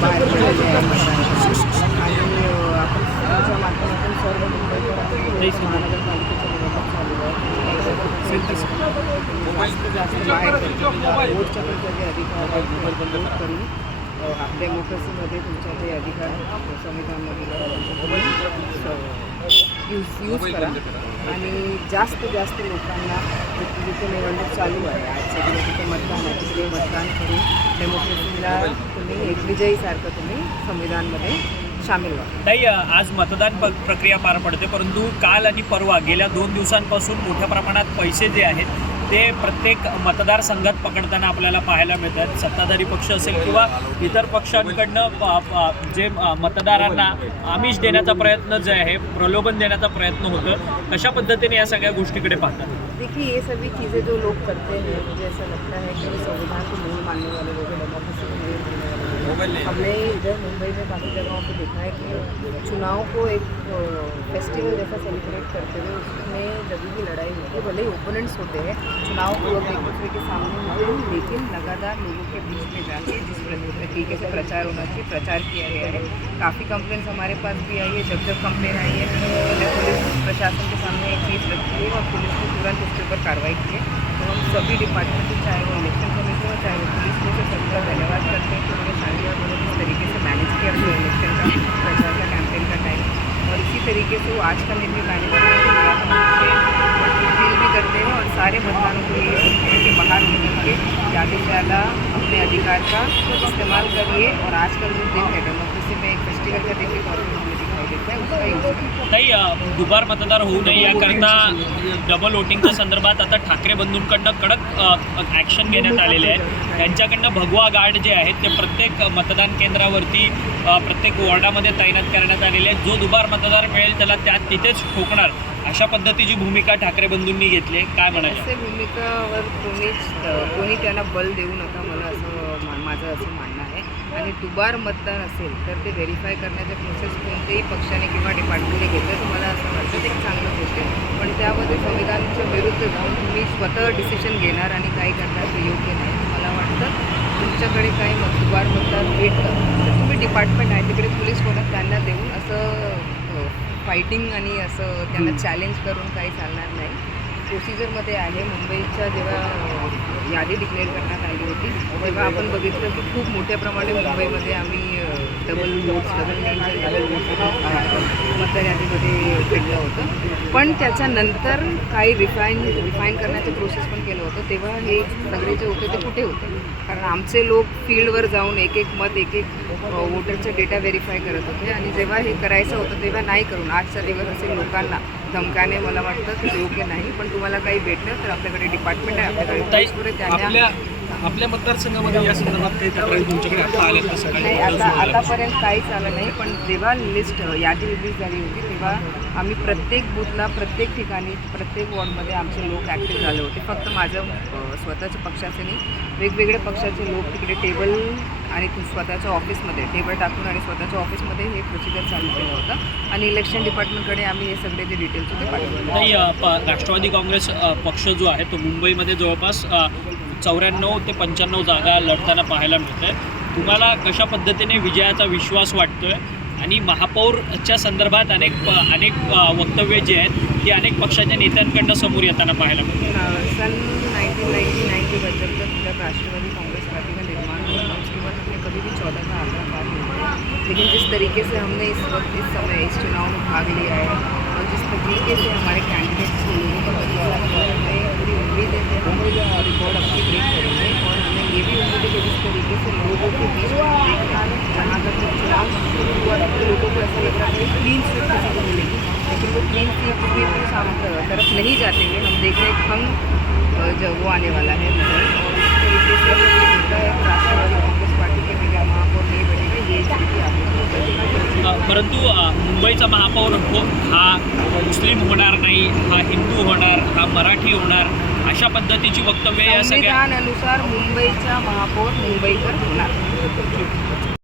बाहेर पडलेले आणि आपण त्याच्या माध्यमातून सर्व मुंबईकरांनी महानगरपालिकेच्या निवडणूक चालू आहे जास्तीत जास्त बाहेर पडून वोटच्या जे अधिकार आहेत करून अ, डेमोक्रेसीमध्ये तुमच्या जे अधिकार संविधानमध्ये यूज यूज करा आणि जास्त जास्त लोकांना जिथे निवडणूक चालू आहे आज सगळे तिथे मतदान आहे तिथे मतदान करून डेमोक्रेसीला तुम्ही एक विजयीसारखं तुम्ही संविधानमध्ये सामील व्हा ताई आज मतदान प- प्रक्रिया पार पडते परंतु काल आणि परवा गेल्या दोन दिवसांपासून मोठ्या प्रमाणात पैसे जे आहेत ते प्रत्येक मतदारसंघात पकडताना आपल्याला पाहायला मिळतात सत्ताधारी पक्ष असेल किंवा इतर पक्षांकडनं जे मतदारांना आमिष देण्याचा प्रयत्न जे आहे प्रलोभन देण्याचा प्रयत्न होतं कशा पद्धतीने या सगळ्या गोष्टीकडे पाहतात देखिए ये सभी चीज़ें जो लोग करते हैं मुझे ऐसा लगता है कि संविधान को नहीं मानने वाले लोग हैं डेमोक्रेसी को नहीं मानने वाले लोग हैं। हमने इधर मुंबई में काफ़ी जगहों पे देखा है कि चुनाव को एक फेस्टिवल जैसा सेलिब्रेट करते हुए उसमें जब भी लड़ाई होती है, भले ही ओपोनेंट्स होते हैं, चुनाव को एक दूसरे के सामने होते हैं लेकिन लगातार लोगों के बीच में जाके जिस तरीके से प्रचार होना चाहिए, प्रचार किया गया है। काफ़ी कंप्लेंट्स हमारे पास भी आई है, जब जब कंप्लेन आई है पुलिस, प्रशासन के सामने एक चीज़ रखी है और पुलिस ने तुरंत उसके ऊपर कार्रवाई की है। तो हम सभी डिपार्टमेंट चाहे वो इलेक्शन कमीशन हो, चाहे वो पुलिस हो तो सबका धन्यवाद करते हैं कि उन्होंने शांति और बहुत इस तरीके से मैनेज किया अपने इलेक्शन का, प्रचार का कैंपेन का टाइम और इसी तरीके से वो आज का दिन भी मैनेज अपील भी करते हैं और सारे मतदानों को ये बोलते हैं कि बाहर निकल के ज़्यादा से ज़्यादा अपने अधिकार का इस्तेमाल करिए और आज का जो दिन है डेमोक्रेसी में एक फेस्टिवल का दिन भी बहुत ताई दुबार मतदार होऊ नये याकरता डबल वोटिंगच्या संदर्भात आता ठाकरे बंधूंकडनं कडक ॲक्शन घेण्यात आलेले आहे त्यांच्याकडनं भगवा गार्ड जे आहेत ते प्रत्येक मतदान केंद्रावरती प्रत्येक वॉर्डामध्ये तैनात करण्यात आलेले आहेत. जो दुबार मतदार मिळेल त्याला त्या तिथेच ठोकणार. अशा पद्धतीची भूमिका ठाकरे बंधूंनी घेतली आहे. काय म्हणायचं भूमिकावर कोणीच कोणी त्याला बल देऊ नका मला असं माझं असं मानणं आणि दुबार मतदान असेल तर ते व्हेरीफाय करण्याचा प्रोसेस कोणत्याही पक्षाने किंवा डिपार्टमेंटने घेतलं. तर मला असं वाटतं ते एक चांगलं गोष्ट आहे. पण त्यामध्ये संविधानाच्या विरुद्ध जाऊन तुम्ही स्वतः डिसिशन घेणार आणि काही करणार ते योग्य नाही. मला वाटतं तुमच्याकडे काही मत दुबार मतदान भेटलं तर तुम्ही डिपार्टमेंट आहे तिकडे पोलीस कोणात त्यांना देऊन असं फायटिंग आणि असं त्यांना चॅलेंज करून काही चालणार नाही. प्रोसिजरमध्ये आहे मुंबईच्या जेव्हा यादी डिक्लेअर करण्यात आली होती तेव्हा आपण बघितलं की खूप मोठ्या प्रमाणे मुंबईमध्ये आम्ही डबल वोट्स डबल डबल मतदार यादीमध्ये भेटलं होतं. पण त्याच्यानंतर काही रिफाईन रिफाईन करण्याचं प्रोसेस पण केलं होतं. तेव्हा हे सगळे जे होते ते कुठे होते? कारण आमचे लोक फील्डवर जाऊन एक एक मत एक एक वोटरचा डेटा व्हेरीफाय करत होते. आणि जेव्हा हे करायचं होतं तेव्हा नाही करून आजचा दिवस असेल लोकांना धमकाने मला वाटतं की योग्य नाही. पण तुम्हाला काही भेटलं तर आपल्याकडे डिपार्टमेंट आहे आपल्याकडे आपल्या मतदारसंघामध्ये या संदर्भात काही तक्रारी तुमच्याकडे आता आल्या नाही आता आतापर्यंत काहीच आलं नाही पण जेव्हा लिस्ट यादी रिलीज झाली होती तेव्हा आम्ही प्रत्येक बूथला प्रत्येक ठिकाणी प्रत्येक वॉर्डमध्ये आमचे लोक ॲक्टिव्ह झाले होते. फक्त माझं स्वतःच्या पक्षाचे नाही वेगवेगळ्या पक्षाचे लोक तिकडे टेबल आणि तू स्वतःच्या ऑफिसमध्ये टेबल टाकून आणि स्वतःच्या ऑफिसमध्ये हे प्रोसिजर चालू केलं होतं. आणि इलेक्शन डिपार्टमेंटकडे आम्ही हे सगळे जे डिटेल्स होते पाठवले. राष्ट्रवादी काँग्रेस पक्ष जो आहे तो मुंबईमध्ये जवळपास चौऱ्याण्णव ते पंच्याण्णव जागा लढताना पाहायला मिळतंय. तुम्हाला कशा पद्धतीने विजयाचा विश्वास वाटतोय? आणि महापौरच्या संदर्भात अनेक अनेक वक्तव्य जी आहेत ती अनेक पक्षाच्या नेत्यांकडनं समोर येताना पाहायला मिळतात सन 1999 के बाद जब तक जब राष्ट्रवादी कांग्रेस पार्टी का निर्माण कभी भी चौदह का आंकड़ा पार नहीं लेकिन जिस तरीके से हमने इस वक्त, इस समय इस चुनाव में भाग लिया है और जिस तरीके से हमारे कैंडिडेट्स को लोगों का है, हमें पूरी उम्मीद है कि हम रिकॉर्ड अपनी ब्रेक करेंगे और हमें ये भी उम्मीद है कि जिस तरीके से लोगों के बीच हैं, जहाँ तक चुनाव शुरू हुआ था तो लोगों को ऐसा लग रहा कि क्लीन स्वीप किसी को मिलेगी। लेकिन वो क्लीन स्वीप की तरफ़ नहीं जाते हुए हम देख रहे हैं हम जो वो आने वाला है, और इस तरीके से मुंबईचा महापौर हो हा मुस्लिम होणार नाही हा हिंदू होणार हा मराठी होणार अशा पद्धतीची वक्तव्य या सगळ्या अनुसार मुंबईचा महापौर मुंबईकर होणार.